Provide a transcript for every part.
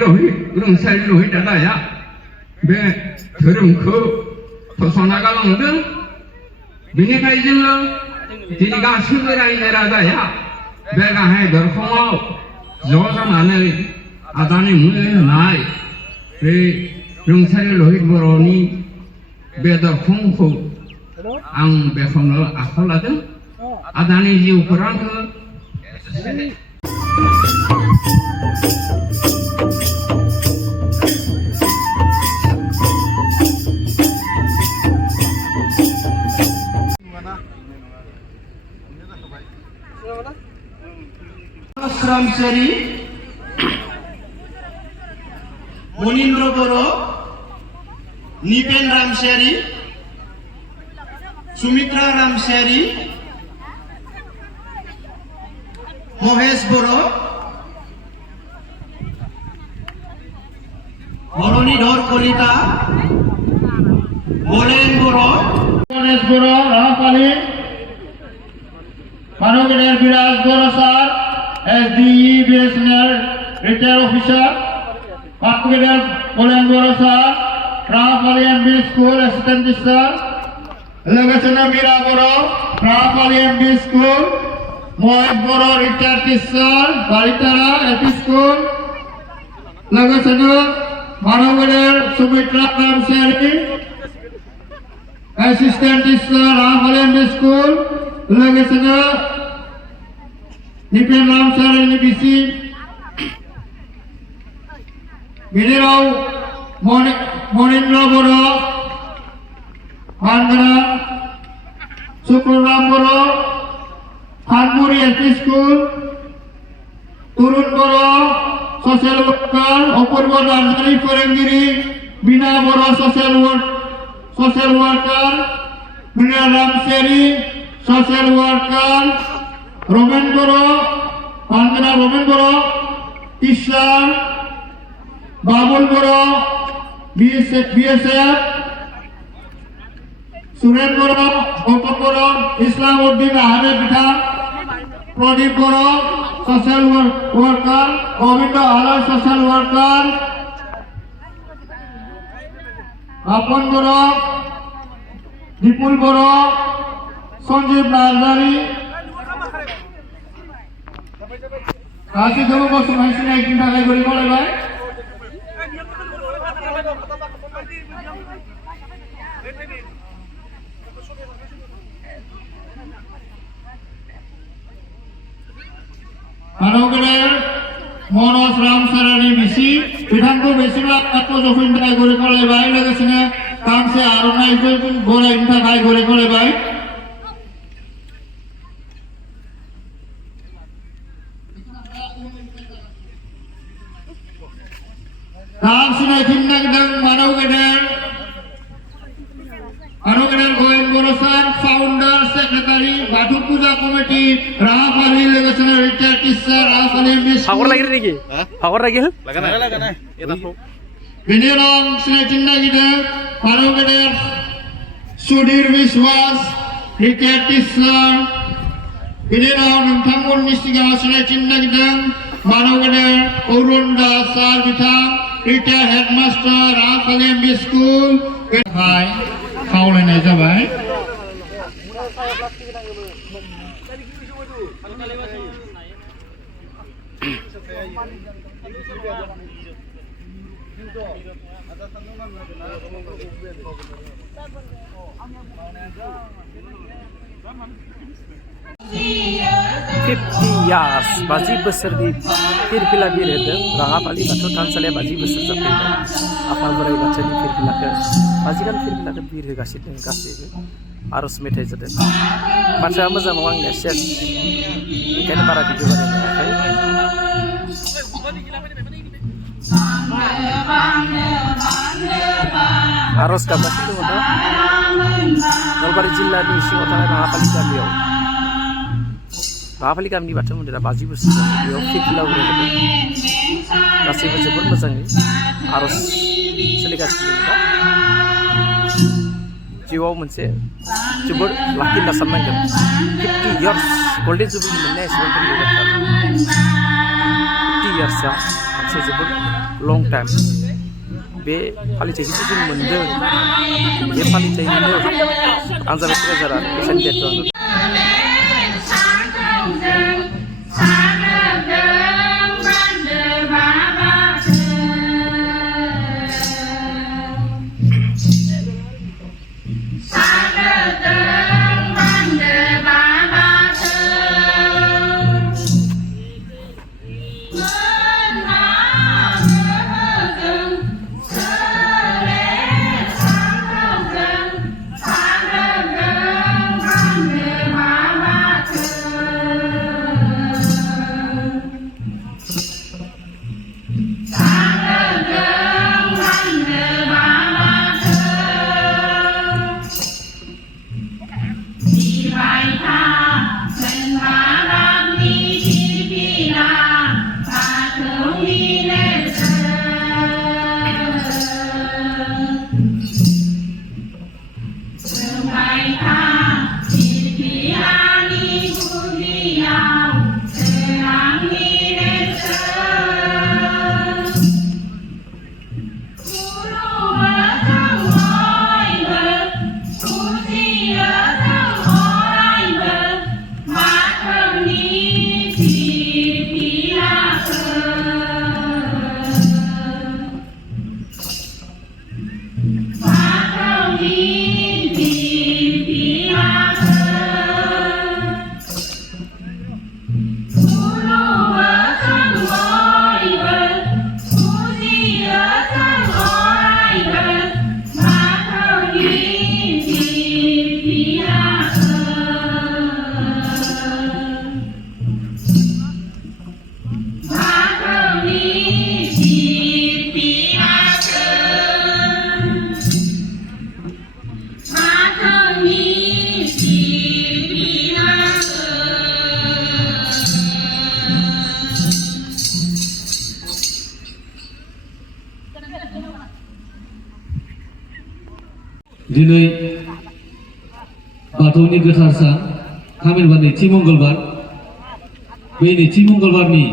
रुंसारि लहित दादाया बे धोरोमखौ फोसावना गालांदों। बेनिखायनो जोङो दिनै गासैबो रायजो राजाया बे गाहाय दरखङाव ज' जानानै आदानि मुलि होनाय बे रुंसारि लहित बर'नि बे दरखंखौ आं बेखेवनो आखायाव लादों। आदानि जिउ खौरांखौ रामसियारि, मनिन्द्र बर', निपेन रामसियारि, सुमित्रा रामसियारि, महेश बर', धरणीधर कलिता, बलेन बर', गणेश बर', राहापाली, मानवगेदेर बिराज बर' sir, SDE BSNL retire officer, मानवगेदेर Balen Boro' sir, Rahapali MB school assistant teacher, लोगोसेनो Meera Boro', Rahapali MB school, Mahesh Boro' retire teacher, Balitara LP school, लोगोसेनो मानवगेदेर Sumitra Ramsiary, assistant teacher, Rahapali MB school, लोगोसेनो निपेन रामसियारिनि बिसि बिनिराव मनिन्द्र बर', मानगोनां सुकुराम बर', फानमुरि LP स्कूल, तुरुन बर' ससियेल वर्कार, अपूर्व नार्जारि फोरोंगिरि, बीना बर' ससियेल वर्कार, मीरा रामसियारि ससियेल वर्कार, रमेन बर', मानगोनां रमेन बर' टीचार, बाबुल बर' BSF, सुरेन बर', गौतम बर', इस्लामुद्दीन आहमेद बिथां, प्रदीप बर' ससियेल वर्कार, गोविंद आलाय ससियेल वर्कार, बापन बर', विपुल बर', संजीव नार्जारि, गासैखौबो गसंनाय सिनायथिनि थाखाय गोरि खावलायबाय। मानवगेदेर मनज रामसियारिनि बिसि बिथांखौ बेसेबा जफैनो थाखाय गोरि खावलायबाय। लोगोसेनो गांसे आर'नाइखौ बरायनो थाखाय गोरि खावलायबाय। नाम सिनायथिनो नागिरदों मानवगेदेर गोविंद बर' सार, फाउंडर सेक्रेटारि, बाथौ पूजा कमिटि, राहापाली, लोगोसेनो रिटायर टीचार, राहापाली MB स्कूल। बेनि उनाव सिनायथिनो नागिरदों मानवगेदेर सुधीर विश्वास, रिटायर टीचार। बेनि उनाव नोंथांमोननि सिगाङाव सिनायथिनो नागिरदों मानवगेदेर अरुण दास सार बिथां, रिटायर हेडमास्टार, राहापाली MB स्कूल। खावलायनाय जाबाय। बाजि बोसोरनि फिरफिला बिर होदों। राङापालि बाथौ थानसालिया 50 बोसोर जाफैबाय। आफा बोराइ बाथौनि फिरफिलाखौ 50 गान फिरफिलाखौ बिर होगासिनो गासैबो आर'ज मेथाइ जादों। बाथ्राया मोजां नङा आंनिया सेस, ओंखायनो बारा भिडिअ बानायनो हायाखै। आर'ज गाबगासिनो दङ दा नलबारि जिल्लानि सिङाव थानाय राङापालि गामियाव। राहापाली गामिनि बाथौ मन्दिरा 50 बोसोर जाबाय। बेयाव फिरफिला उराय होदों। गासैबो जोबोर मोजाङै आर'ज सोलिगासिनो दा। जिउआव मोनसे जोबोर लाखि होनना साननांगोन। 50 इयार्स गल्डेन जुबलि मोननाया एसेबां गोरलै बाथ्रा नङा। 50 इयार्सआ मोनसे जोबोद लं टाइम बे फालिथायखौसो जों मोनदों बे फालिथायनिनो आं जाबाय ट्रेजारार बेखायनो दायित्व दिनै बाथौनि गोथार सान थामहिनबा नैथि मंगलबार बे नैथि मंगलबारनि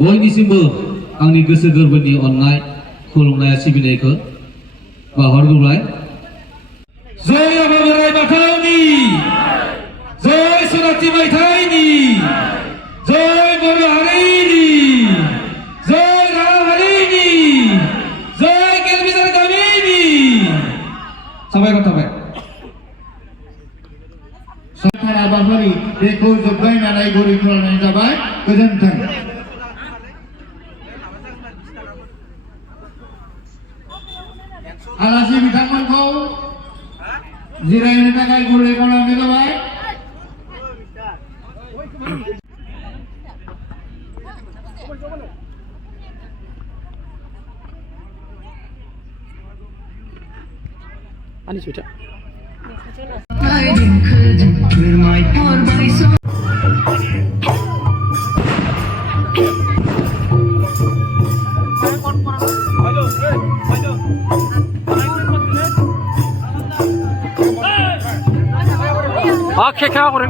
बयनिसिमबो आंनि गोसो गोरबोनि अननाय खुलुमनाय सिबिनायखौ बावहरग्रोबाय। जय आफा बोराइ बाथौनि जय सनाथि मायथाइनि जय बर' हारिनि जय राव हारिनि जय गेलबिदार गामिनि साबायखर थाबाय। साथार हाबाफारि बेखौ जोबलायनानै गुरै खालामनाय जाबाय। गोजोन्थों। आलासि बिथांमोनखौ जिरायनो थाखाय गुरै खालामनाय जाबाय। 아니 좋다. 아, 캐캐 그래.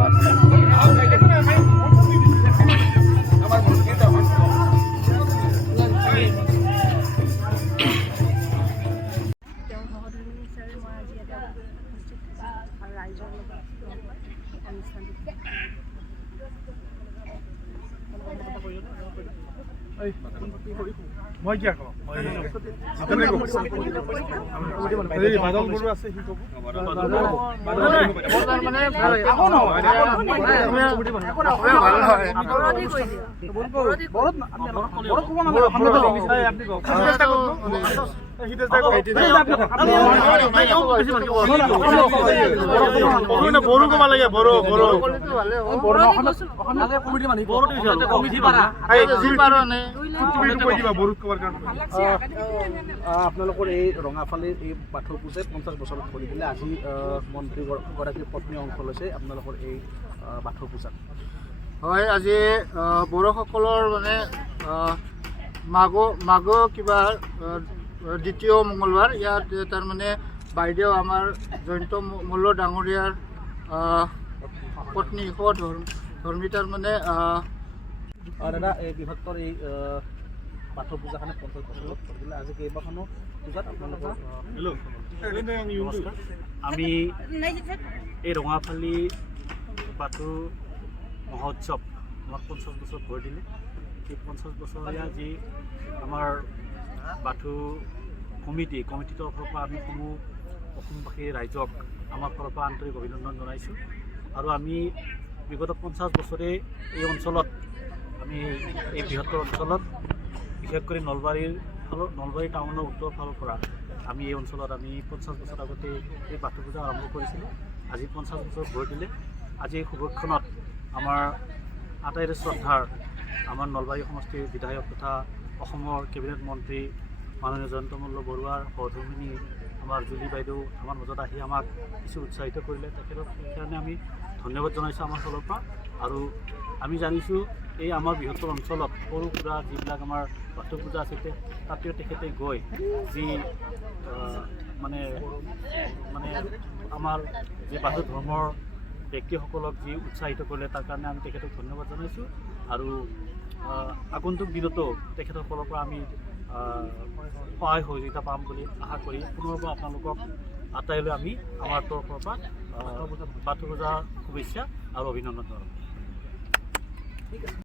মই কি আকৌ মই এই বাদল বড়ো আছে কি কব বাদল মানে ভাল আকৌ নহয় ভাল হয় বড়দি কই দিও বড়দ বড়দ কোন না আমরা তো বিষয় আপনি কও চেষ্টা করব এই চেষ্টা করব আপনি বড় কবা লাগে বড় বড় বড় ভালে কমিটি মানি বড় কমিটি পারা এই জি পারা নে তুমি কই দিবা বড় কবার কারণ আপোনালোকৰ এই ৰঙাফালিৰ এই বাথৌ পূজাই 50 বছৰত কৰি দিলে আজি মন্ত্ৰীগৰাকীৰ পত্নী অংশ লৈছে আপোনালোকৰ এই বাথৌ পূজাত। হয়, আজি বড়োসকলৰ মানে মাঘ কিবা দ্বিতীয় মঙ্গলবাৰ ইয়াত তাৰ মানে বাইদেউ আমাৰ জয়ন্ত মল্ল ডাঙৰীয়াৰ পত্নী ধৰ্মিতাৰ মানে দাদা এই বৃহত্তৰ এই বাথৌ পূজাখনে 50 বছৰত কৰিলে আজি কেইবাখনো পূজাত আপোনালোকৰ নমস্কাৰ। আমি এই ৰঙাপালি বাথৌ মহোৎসৱ আমাৰ 50 বছৰ ভৰি দিলে। এই 50 বছৰীয়া যি আমাৰ বাথৌ কমিটিৰ তৰফৰ পৰা আমি সমূহ অসমবাসী ৰাইজক আমাৰ ফালৰ পৰা আন্তৰিক অভিনন্দন জনাইছোঁ। আৰু আমি বিগত 50 বছৰে এই অঞ্চলত আমি এই বৃহত্তৰ অঞ্চলত বিশেষকৈ নলবাৰী টাউনৰ উত্তৰ ফালৰ পৰা আমি এই অঞ্চলত আমি 50 বছৰ আগতে এই বাথৌ পূজা আৰম্ভ কৰিছিলোঁ। আজি 50 বছৰ ভৰি দিলে। আজি এই শুভক্ষণত আমাৰ আটাইৰে শ্ৰদ্ধাৰ আমাৰ নলবাৰী সমষ্টিৰ বিধায়ক তথা অসমৰ কেবিনেট মন্ত্ৰী মাননীয় জয়ন্তমল্ল বৰুৱাৰ সহধৰ্মিনী আমাৰ জুলি বাইদেউ আমাৰ মাজত আহি আমাক কিছু উৎসাহিত কৰিলে। তেখেতক সেইকাৰণে আমি ধন্যবাদ জনাইছোঁ আমাৰ ফালৰ পৰা। আৰু আমি জানিছোঁ এই আমাৰ বৃহত্তৰ অঞ্চলত সৰু সুৰা যিবিলাক আমাৰ বাথৌ পূজা আছে তাতেও তেখেতে গৈ যি মানে আমাৰ যি বাথৌ ধৰ্মৰ ব্যক্তিসকলক যি উৎসাহিত কৰিলে তাৰ কাৰণে আমি তেখেতক ধন্যবাদ জনাইছোঁ। আৰু আগন্তুক দিনতো তেখেতসকলৰ পৰা আমি সহায় সহযোগিতা পাম বুলি আশা কৰি পুনৰবাৰ আপোনালোকক আটাইলৈ আমি আমাৰ তৰফৰ পৰা বাথৌ পূজাৰ শুভেচ্ছা আৰু অভিনন্দন জনাওঁ।